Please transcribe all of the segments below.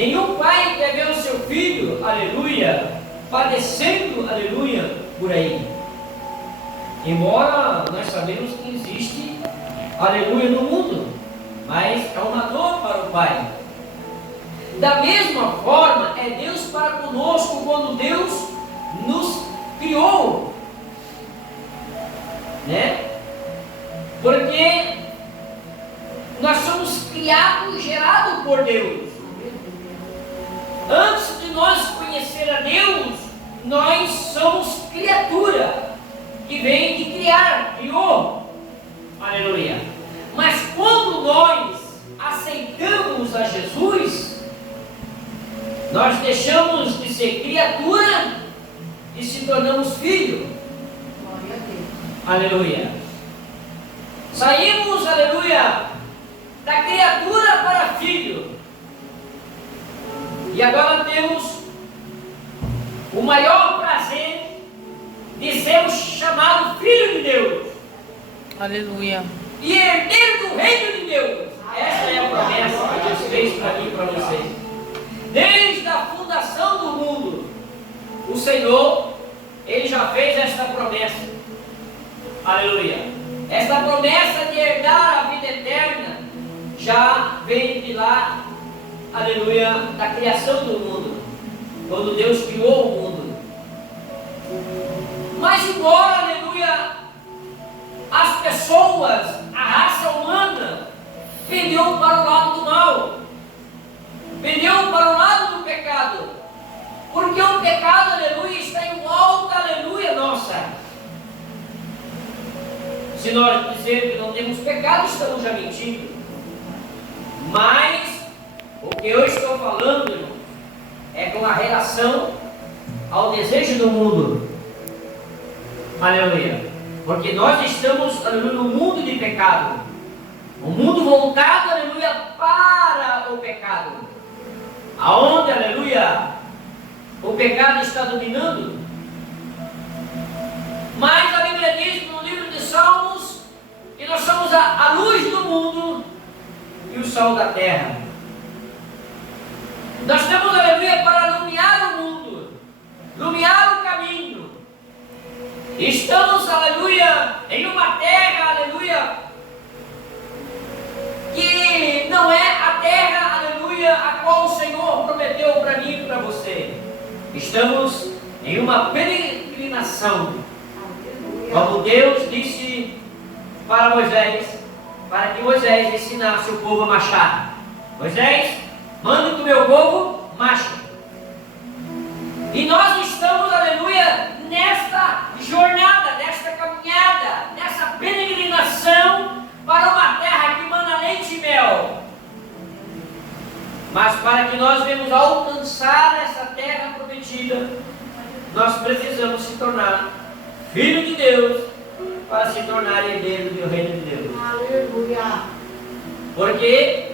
Nenhum pai quer ver o seu filho, aleluia, padecendo, aleluia, por aí. Embora nós sabemos que existe, aleluia, no mundo, mas é uma dor para o pai. Da mesma forma, é Deus para conosco quando Deus nos criou, né? Porque nós somos criados, gerados por Deus. Antes de nós conhecer a Deus, nós somos criatura que vem de criar, criou. Aleluia. Mas quando nós aceitamos a Jesus, nós deixamos de ser criatura e se tornamos filho. Glória a Deus. Aleluia. Saímos, aleluia, da criatura para filho. E agora temos o maior prazer de sermos chamados filho de Deus. Aleluia. E herdeiro do reino de Deus. Essa é a promessa que Deus fez para mim e para vocês. Desde a fundação do mundo, o Senhor, Ele já fez esta promessa. Aleluia. Esta promessa de herdar a vida eterna já vem de lá, aleluia, da criação do mundo, quando Deus criou o mundo. Mas embora, aleluia, as pessoas, a raça humana, pendeu para o lado do mal, pendeu para o lado do pecado, porque o pecado, aleluia, está em volta, aleluia, nossa. Se nós dizermos que não temos pecado, estamos já mentindo. Mas o que eu estou falando, irmão, é com a relação ao desejo do mundo. Aleluia. Porque nós estamos, aleluia, no mundo de pecado. Um mundo voltado, aleluia, para o pecado. Aonde, aleluia, o pecado está dominando. Mas a Bíblia diz no livro de Salmos que nós somos a luz do mundo e o sal da terra. Nós temos, aleluia, para iluminar o mundo, iluminar o caminho. Estamos, aleluia, em uma terra, aleluia, que não é a terra, aleluia, a qual o Senhor prometeu para mim e para você. Estamos em uma peregrinação, como Deus disse para Moisés, para que Moisés ensinasse o povo a marchar. Moisés, manda que o meu povo marche. E nós estamos, aleluia, nesta jornada, nesta caminhada, nessa peregrinação para uma terra que manda leite e mel. Mas para que nós venhamos alcançar essa terra prometida, nós precisamos se tornar filho de Deus para se tornar herdeiro do reino de Deus. Aleluia. Porque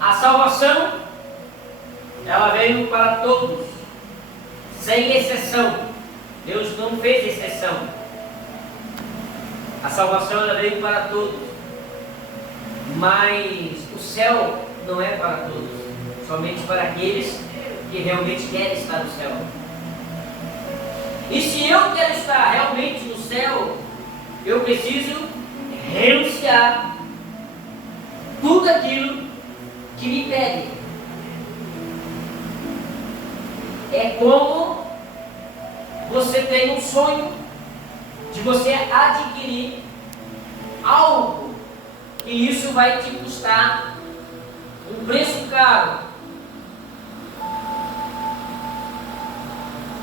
a salvação, ela veio para todos, sem exceção. Deus não fez exceção. A salvação, ela veio para todos. Mas o céu não é para todos, somente para aqueles que realmente querem estar no céu. E se eu quero estar realmente no céu, eu preciso renunciar tudo aquilo que me pede. É como você tem um sonho de você adquirir algo, e isso vai te custar um preço caro.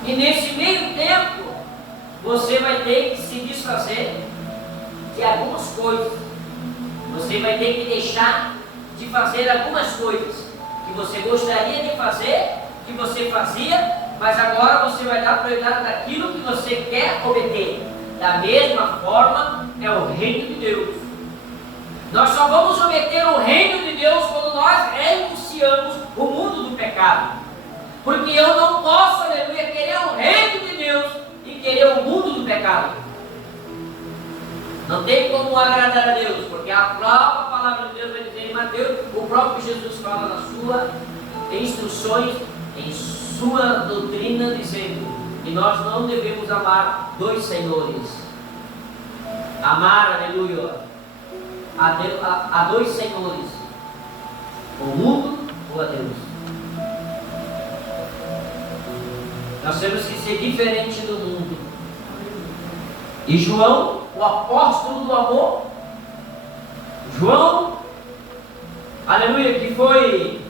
E nesse meio tempo, você vai ter que se desfazer de algumas coisas. Você vai ter que deixar de fazer algumas coisas que você gostaria de fazer, que você fazia, mas agora você vai dar prioridade daquilo que você quer obter. Da mesma forma, é o reino de Deus. Nós só vamos obter o reino de Deus quando nós renunciamos o mundo do pecado. Porque eu não posso, aleluia, querer o reino de Deus e querer o mundo do pecado. Não tem como agradar a Deus, porque a própria palavra de Deus vai dizer em Mateus, o próprio Jesus fala na sua instruções em sua doutrina, dizendo que nós não devemos amar dois senhores. Amar, aleluia, a dois senhores, o mundo ou a Deus. Nós temos que ser diferente do mundo. E João, o apóstolo do amor, João, aleluia, que foi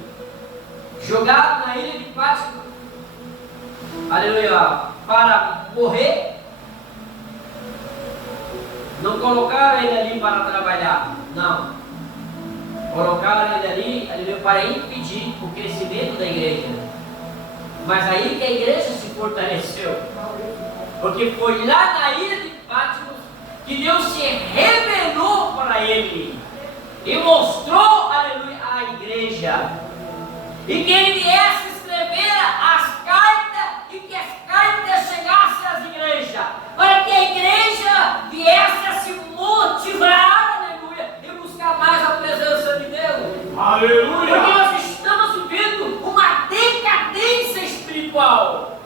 jogado na ilha de Páscoa, aleluia, para morrer. Não colocaram ele ali para trabalhar, não. Colocaram ele ali, aleluia, para impedir o crescimento da igreja. Mas aí que a igreja se fortaleceu, porque foi lá na ilha de Patmos que Deus se revelou para ele e mostrou, aleluia, a igreja, e que ele viesse escrever as cartas e que as cartas chegassem às igrejas, para que a igreja viesse a se motivar, aleluia, e buscar mais a presença de Deus. Aleluia! Porque nós estamos vivendo uma decadência espiritual.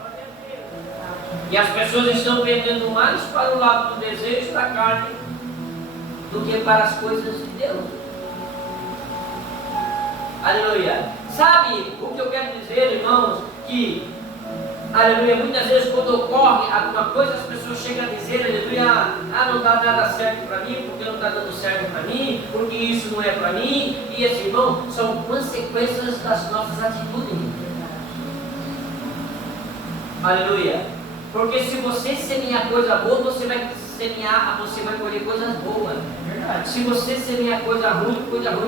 E as pessoas estão pendendo mais para o lado do desejo da carne do que para as coisas de Deus. Aleluia. Sabe o que eu quero dizer, irmãos? Que, aleluia, muitas vezes quando ocorre alguma coisa, as pessoas chegam a dizer, aleluia, não está nada certo para mim, porque não está dando certo para mim, porque isso não é para mim. E esse, irmão, são consequências das nossas atitudes. Aleluia. Porque se você semear coisa boa, você vai colher coisas boas. Se você semear coisa ruim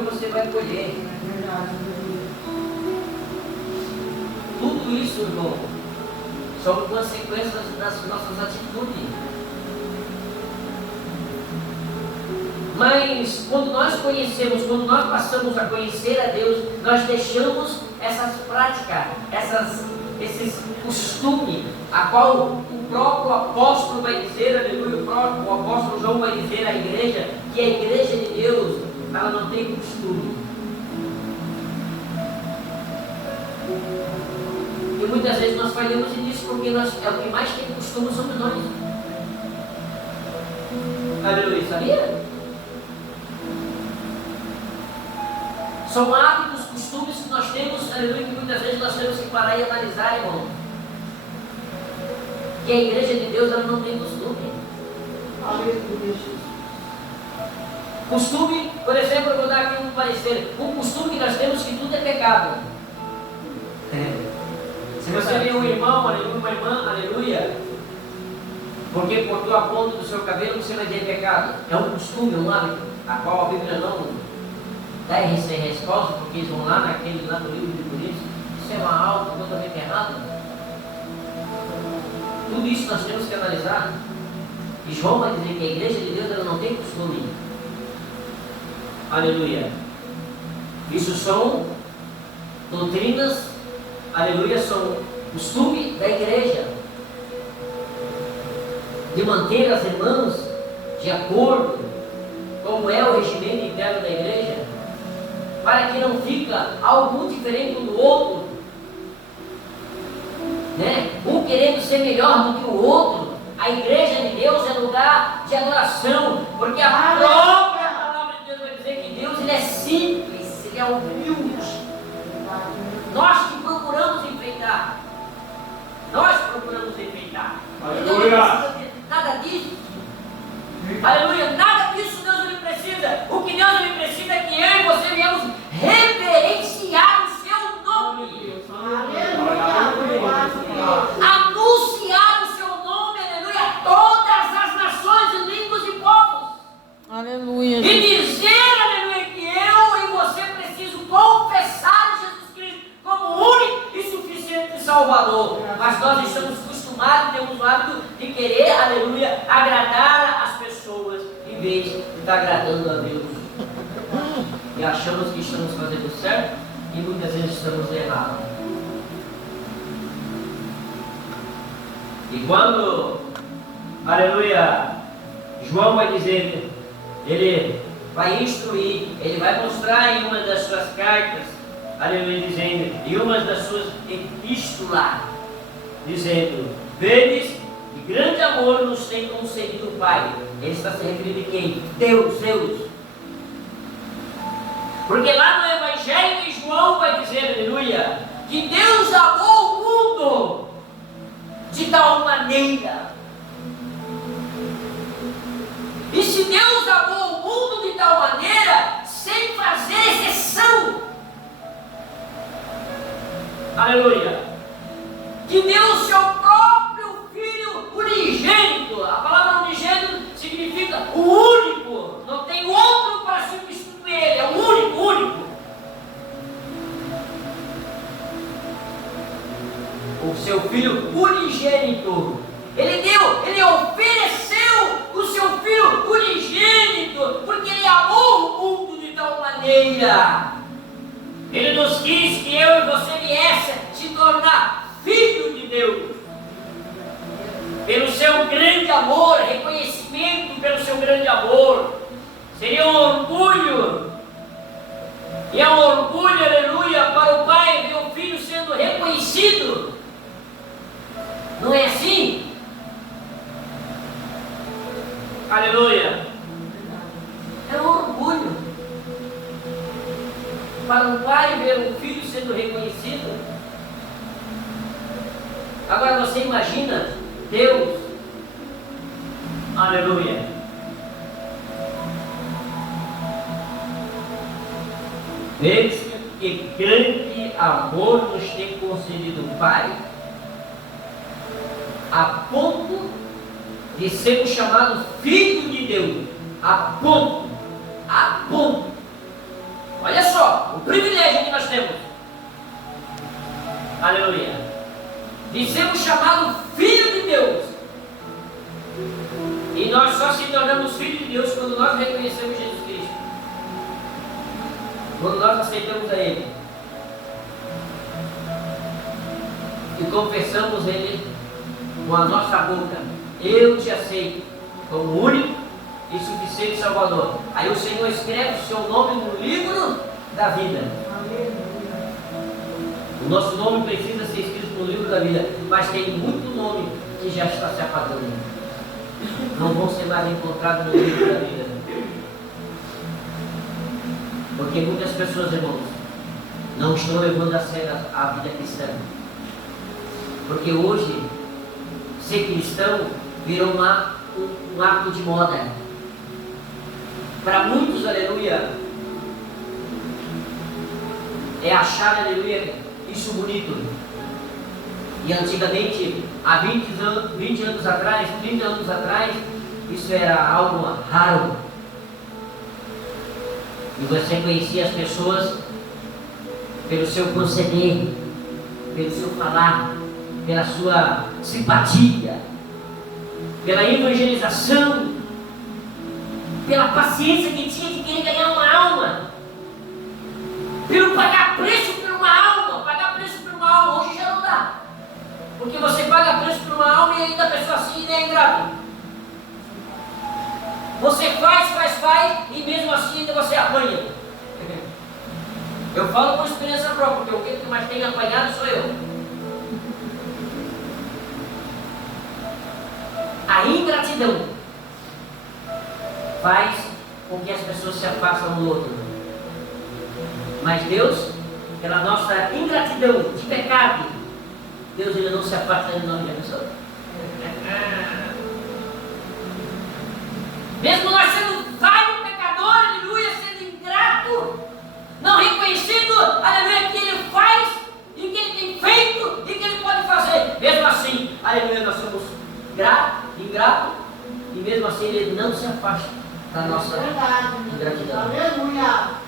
você vai colher. Tudo isso, irmão, são consequências das nossas atitudes. Mas quando nós conhecemos, quando nós passamos a conhecer a Deus, nós deixamos essas práticas, esses costumes, a qual o próprio apóstolo vai dizer, aleluia, o apóstolo João vai dizer à igreja, que a igreja de Deus, ela não tem costume. E muitas vezes nós falhamos nisso, porque o que mais tem costume somos nós. Aleluia, sabia? São hábitos, costumes que nós temos, aleluia, que muitas vezes nós temos que parar e analisar, irmão. Que a igreja de Deus, ela não tem costume. Aleluia. Costume, por exemplo, eu vou dar aqui um parecer. Um costume que nós temos, que tudo é pecado. Se você vê um irmão, aleluia, uma irmã, aleluia, porque cortou a ponta do seu cabelo, você vai dizer pecado. É um costume, um hábito, a qual a Bíblia não dá sem resposta, porque eles vão lá no livro de Coríntios, isso é uma algo totalmente errado. Tudo isso nós temos que analisar. E João vai dizer que a igreja de Deus, ela não tem costume. Aleluia. Isso são doutrinas, aleluia, são costume da igreja, de manter as irmãs de acordo como é o regimento interno da igreja, para que não fica algo diferente um do outro, né? Um querendo ser melhor do que o outro. A igreja de Deus é lugar de adoração, porque a própria palavra de Deus vai dizer que Deus, ele é simples, ele é humilde. Nós que procuramos enfeitar, então não precisa ter nada disso. Aleluia, nada disso Deus não precisa. O que Deus não precisa é que eu e você venhamos reverenciar o seu nome. Anunciar o seu nome, aleluia, a todas as nações, línguas e povos. Aleluia. E dizer, aleluia, que eu e você precisam confessar Jesus Cristo como único e suficiente Salvador. Mas nós estamos acostumados, temos o hábito de querer, aleluia, agradar as pessoas, em vez de estar agradando a Deus. E achamos que estamos fazendo certo e muitas vezes estamos errados. E quando, aleluia, João vai dizer, ele vai instruir, ele vai mostrar em uma das suas cartas, aleluia, dizendo, em uma das suas epístolas, dizendo, vedes que grande amor nos tem concedido o Pai. Ele está se referindo a quem? Deus. Porque lá no Evangelho de João vai dizer, aleluia, que Deus amou o mundo de tal maneira. E se Deus amou o mundo de tal maneira, sem fazer exceção, aleluia, que deu o seu próprio Filho unigênito. A palavra unigênito significa o único, não tem outro para substituir ele, é o único. O seu Filho unigênito, ele ofereceu o seu Filho unigênito, porque ele amou o mundo de tal maneira. Ele nos quis que eu e você viesse se tornar filho de Deus. Pelo seu grande amor, reconhecimento pelo seu grande amor. Seria um orgulho. E é um orgulho, aleluia, para o Pai ver o Filho sendo reconhecido. Não é assim? Aleluia. É um orgulho para um pai ver o filho sendo reconhecido. Agora você imagina Deus, aleluia, eis que grande amor nos tem concedido o Pai, a ponto de sermos chamados filho de Deus, a ponto, olha só, o privilégio que nós temos, aleluia, de sermos chamados filho de Deus. E nós só se tornamos filhos de Deus quando nós reconhecemos Jesus Cristo, quando nós aceitamos a Ele e confessamos Ele com a nossa boca: eu te aceito como único e suficiente Salvador. Aí o Senhor escreve o seu nome no livro da vida. O nosso nome precisa ser escrito no livro da vida, mas tem muito nome que já está se apagando, não vão ser mais encontrados no livro da vida, porque muitas pessoas, irmãos, não estão levando a sério a vida cristã, porque hoje ser cristão virou um ato de moda. Para muitos, aleluia, é achar, aleluia, isso bonito. E antigamente, há 20 anos atrás, 30 anos atrás, isso era algo raro. E você conhecia as pessoas pelo seu proceder, pelo seu falar, pela sua simpatia, pela evangelização, pela paciência que tinha de querer ganhar uma alma, pelo pagar preço por uma alma. Pagar preço por uma alma hoje já não dá, porque você paga preço por uma alma e ainda a pessoa assim ainda é ingrata. Você faz e mesmo assim ainda você apanha. Eu falo por experiência própria, porque o que mais tem apanhado sou eu. A ingratidão faz com que as pessoas se afastem um do outro. Mas Deus, pela nossa ingratidão de pecado, Deus ele não se afasta de nome da pessoa. Mesmo nós sendo vários pecadores, aleluia, sendo ingrato, não reconhecendo, aleluia, que Ele faz, e que Ele tem feito, e que Ele pode fazer. Mesmo assim, aleluia, nós somos ingrato, e mesmo assim Ele não se afasta da nossa ingratidão. Aleluia.